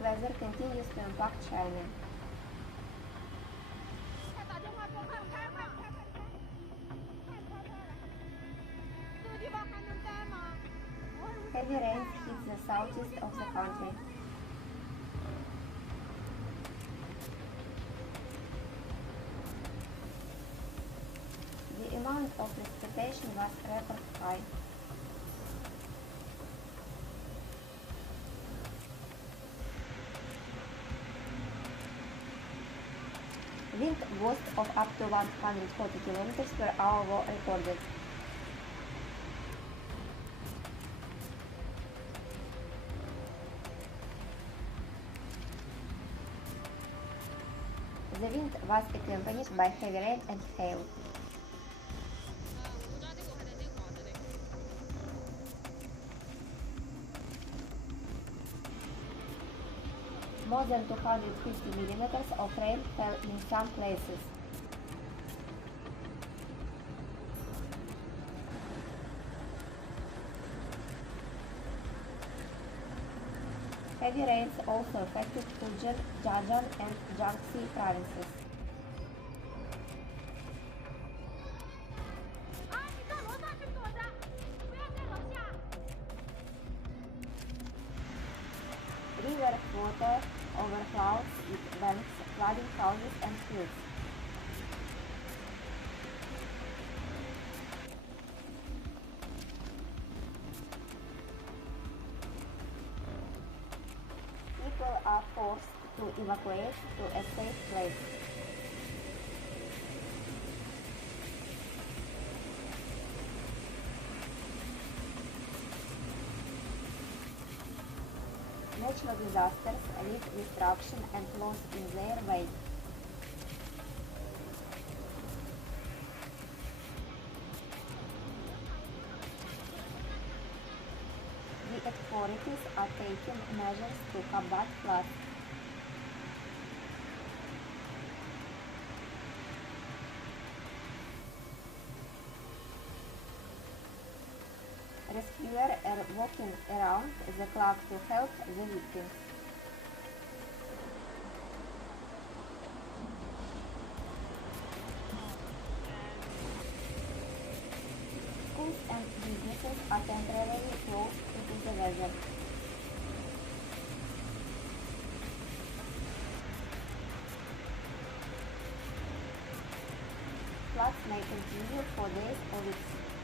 extreme weather continues to impact China. Heavy rains hit the southeast of the country. The amount of precipitation was record high. Wind gusts of up to 140 km per hour were recorded. The wind was accompanied by heavy rain and hail. More than 250 millimeters of rain fell in some places. Heavy rains also affected Fujian, Zhejiang and Jiangxi provinces. River water overflows its banks, flooding houses and fields. People are forced to evacuate to a safe place. Natural disasters leave destruction and loss in their wake. The authorities are taking measures to combat floods. Rescuers are walking around the clock to help the victims. Schools and businesses are temporarily closed due to the weather. Floods may continue for days or weeks.